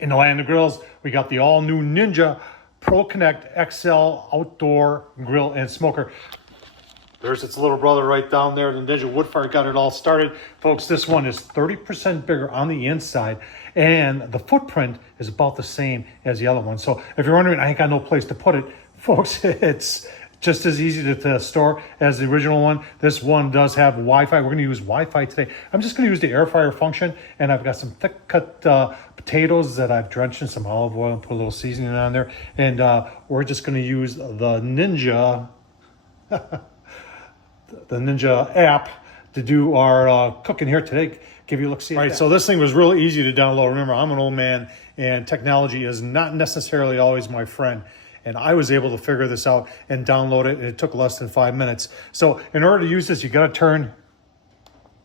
In the land of grills, we got the all-new Ninja Pro Connect XL outdoor grill and smoker. There's its little brother right down there. The Ninja WoodFire got it all started. Folks, this one is 30% bigger on the inside, and the footprint is about the same as the other one. So if you're wondering, I ain't got no place to put it, folks, it's just as easy to store as the original one. This one does have Wi-Fi. We're going to use Wi-Fi today. I'm just going to use the air fryer function, and I've got some thick cut potatoes that I've drenched in some olive oil and put a little seasoning on there. And we're just going to use the Ninja, the Ninja app to do our cooking here today. Give you a look. See. All right, so this thing was really easy to download. Remember, I'm an old man, and technology is not necessarily always my friend. And I was able to figure this out and download it. And it took less than 5 minutes. So in order to use this, you got to turn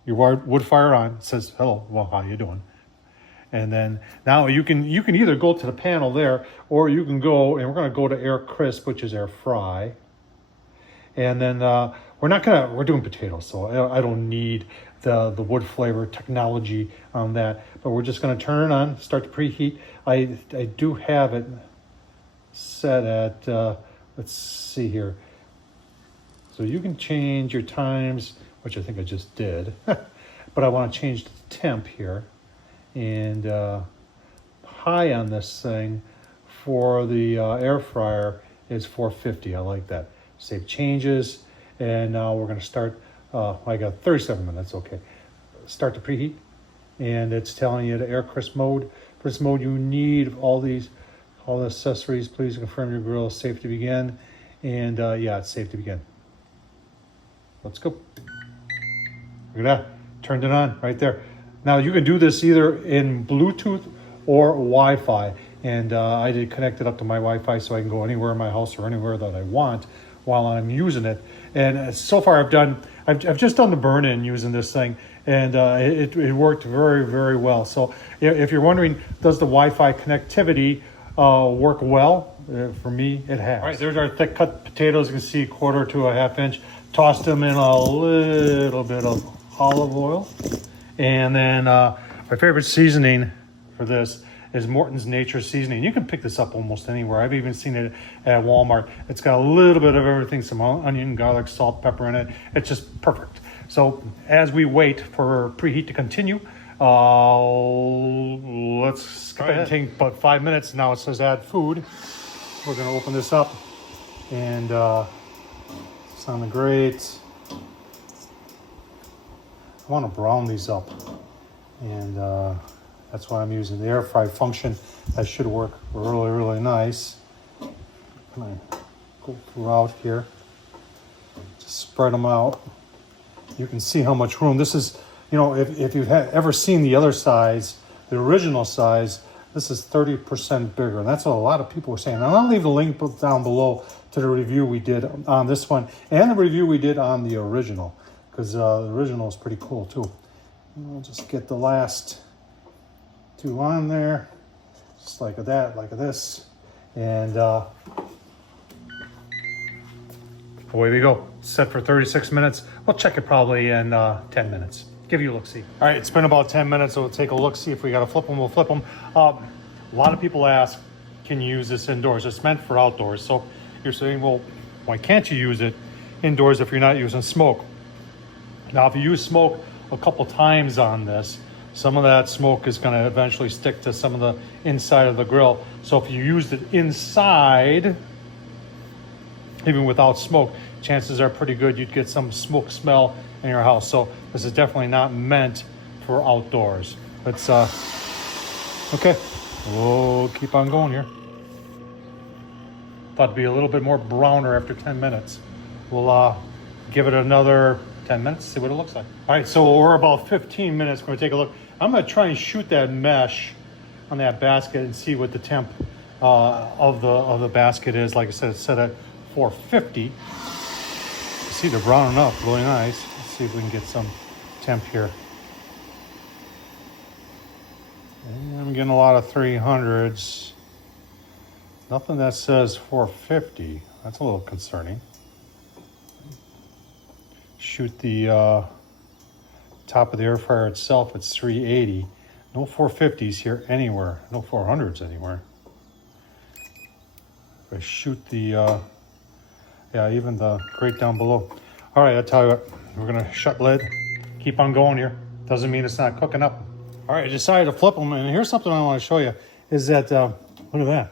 your WoodFire on. It says, hello, well, how you doing? And then now you can either go to the panel there, or you can go, and we're going to go to air crisp, which is air fry. And then we're doing potatoes, so I don't need the wood flavor technology on that. But we're just going to turn it on, start to preheat. I do have it set at, let's see here. So you can change your times, which I think I just did, but I want to change the temp here. And high on this thing for the air fryer is 450. I like that. Save changes, and now we're going to start. I got 37 minutes. Okay, start to preheat, and it's telling you the air crisp mode. For this mode, you need all the accessories. Please confirm your grill is safe to begin, and yeah, it's safe to begin. Let's go. Look at that, turned it on right there. Now you can do this either in Bluetooth or Wi-Fi, and I did connect it up to my Wi-Fi so I can go anywhere in my house or anywhere that I want while I'm using it. And so far I've just done the burn-in using this thing, and it worked very, very well. So if you're wondering, does the Wi-Fi connectivity work well? For me, it has. All right, there's our thick cut potatoes. You can see 1/4 to 1/2 inch. Tossed them in a little bit of olive oil. And then my favorite seasoning for this is Morton's Nature Seasoning. You can pick this up almost anywhere. I've even seen it at Walmart. It's got a little bit of everything, some onion, garlic, salt, pepper in it. It's just perfect. So as we wait for preheat to continue, let's skip ahead. Take about 5 minutes. Now it says add food. We're going to open this up, and it's on the grate. I want to brown these up, and that's why I'm using the air fry function. That should work really, really nice. Can I go throughout here? Just spread them out. You can see how much room. This is, you know, if you've ever seen the other size, the original size, this is 30% bigger. And that's what a lot of people were saying. And I'll leave the link down below to the review we did on this one and the review we did on the original, because the original is pretty cool too. We'll just get the last two on there, just like that, like this, and away we go. Set for 36 minutes. We'll check it probably in 10 minutes. Give you a look-see. All right, it's been about 10 minutes, so we'll take a look-see. If we got to flip them, we'll flip them. A lot of people ask, can you use this indoors? It's meant for outdoors. So you're saying, well, why can't you use it indoors if you're not using smoke? Now, if you use smoke a couple times on this, some of that smoke is going to eventually stick to some of the inside of the grill. So if you used it inside, even without smoke, chances are pretty good you'd get some smoke smell in your house. So this is definitely not meant for outdoors. Let's, okay, we'll keep on going here. Thought it'd be a little bit more browner after 10 minutes. We'll give it another 10 minutes, see what it looks like. All right, so we're about 15 minutes. We're gonna take a look. I'm gonna try and shoot that mesh on that basket and see what the temp of the basket is. Like I said, it's set at 450. See, they're browning up really nice. Let's see if we can get some temp here. And I'm getting a lot of 300s. Nothing that says 450. That's a little concerning. Shoot the top of the air fryer itself, it's 380. No 450s here anywhere. No 400s anywhere. If I shoot the, yeah, even the grate down below. All right, I'll tell you what. We're gonna shut lid. Keep on going here. Doesn't mean it's not cooking up. All right, I decided to flip them. And here's something I want to show you. Is that, look at that.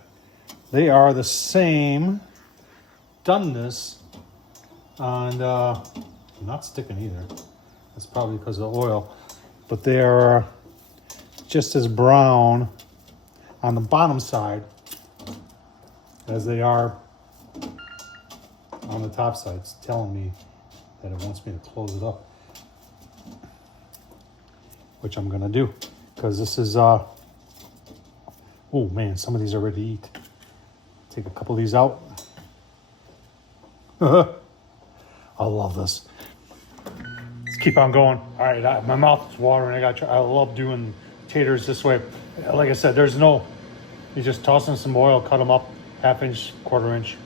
They are the same doneness on, not sticking either. That's probably because of the oil. But they are just as brown on the bottom side as they are on the top side. It's telling me that it wants me to close it up, which I'm gonna do, because this is, oh man, some of these are ready to eat. Take a couple of these out. I love this. Let's keep on going. All right, my mouth is watering. I love doing taters this way. Like I said, there's no, you just toss in some oil, cut them up, 1/2 inch, 1/4 inch,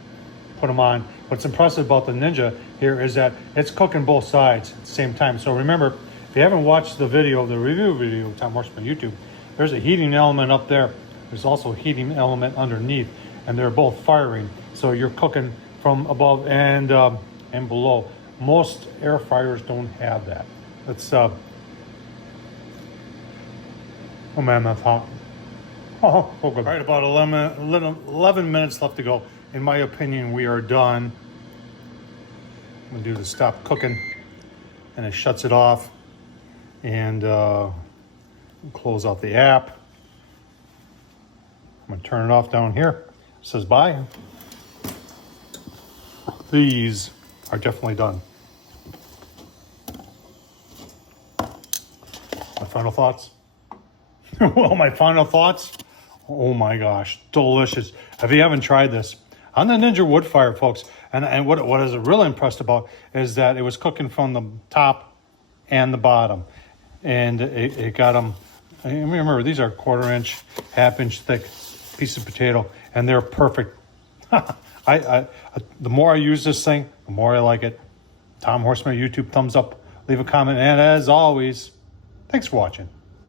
put them on. What's impressive about the Ninja here is that it's cooking both sides at the same time. So remember, if you haven't watched the video, the review video, Tom Horsman YouTube, there's a heating element up there. There's also a heating element underneath, and they're both firing. So you're cooking from above and below. Most air fryers don't have that. It's, oh man, that's hot. Oh, good. All right, about 11 minutes left to go. In my opinion, we are done. I'm gonna do the stop cooking, and it shuts it off, and close out the app. I'm gonna turn it off down here. It says bye. These are definitely done. My final thoughts? Well, my final thoughts? Oh my gosh, delicious. If you haven't tried this, on the Ninja WoodFire, folks, and what I was really impressed about is that it was cooking from the top and the bottom. And it got them, remember, these are 1/4 inch, 1/2 inch thick piece of potato, and they're perfect. The more I use this thing, the more I like it. Tom Horsman YouTube, thumbs up, leave a comment, and as always, thanks for watching.